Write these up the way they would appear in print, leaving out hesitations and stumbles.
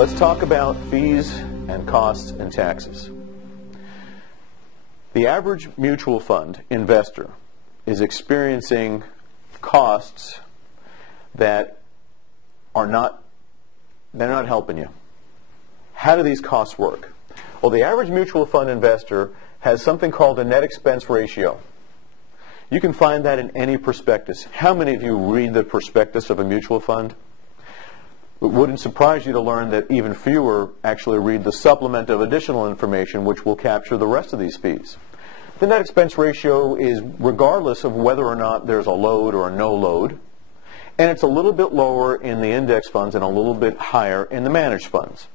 Let's talk about fees and costs and taxes. The average mutual fund investor is experiencing costs that are not helping you. How do these costs work? Well, the average mutual fund investor has something called a net expense ratio. You can find that in any prospectus. How many of you read the prospectus of a mutual fund? It wouldn't surprise you to learn that even fewer actually read the supplement of additional information which will capture the rest of these fees. The net expense ratio is regardless of whether or not there's a load or a no load, and it's a little bit lower in the index funds and a little bit higher in the managed funds.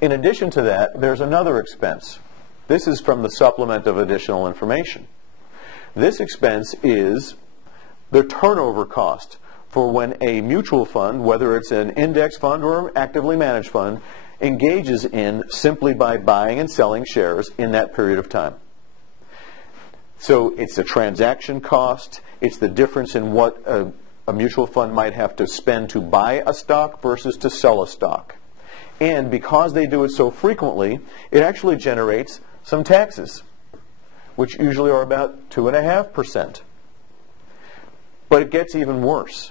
In addition to that, there's another expense. This is from the supplement of additional information. This expense is the turnover cost for when a mutual fund, whether it's an index fund or an actively managed fund, engages in simply by buying and selling shares in that period of time. So it's the transaction cost, it's the difference in what a mutual fund might have to spend to buy a stock versus to sell a stock. And because they do it so frequently, it actually generates some taxes, which usually are about 2.5%. But it gets even worse.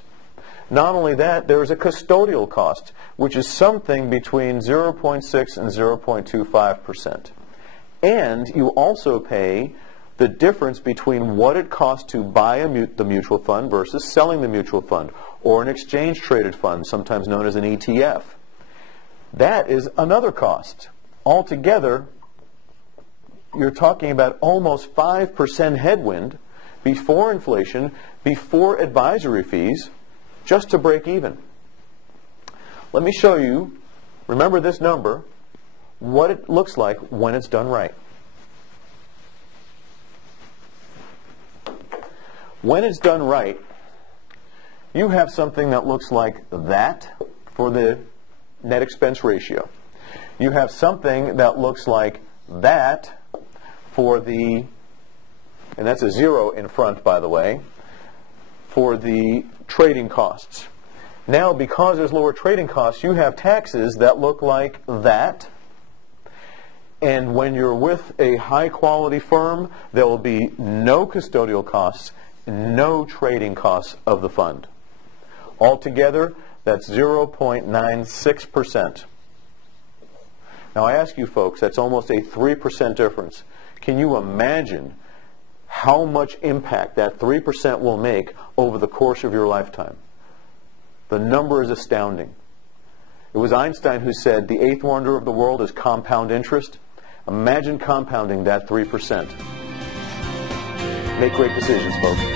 Not only that, there is a custodial cost, which is something between 0.6 and 0.25%. And you also pay the difference between what it costs to buy the mutual fund versus selling the mutual fund, or an exchange-traded fund, sometimes known as an ETF. That is another cost. Altogether, you're talking about almost 5% headwind before inflation, before advisory fees, just to break even. Let me show you, remember this number, what it looks like when it's done right. When it's done right, you have something that looks like that for the net expense ratio. You have something that looks like that for the, and that's a 0 in front, by the way, for the trading costs. Now, because there's lower trading costs, you have taxes that look like that. And when you're with a high-quality firm, there will be no custodial costs, no trading costs of the fund. Altogether, that's 0.96%. Now, I ask you folks, that's almost a 3% difference. Can you imagine how much impact that 3% will make over the course of your lifetime? The number is astounding. It was Einstein who said the eighth wonder of the world is compound interest. Imagine compounding that 3%. Make great decisions, folks.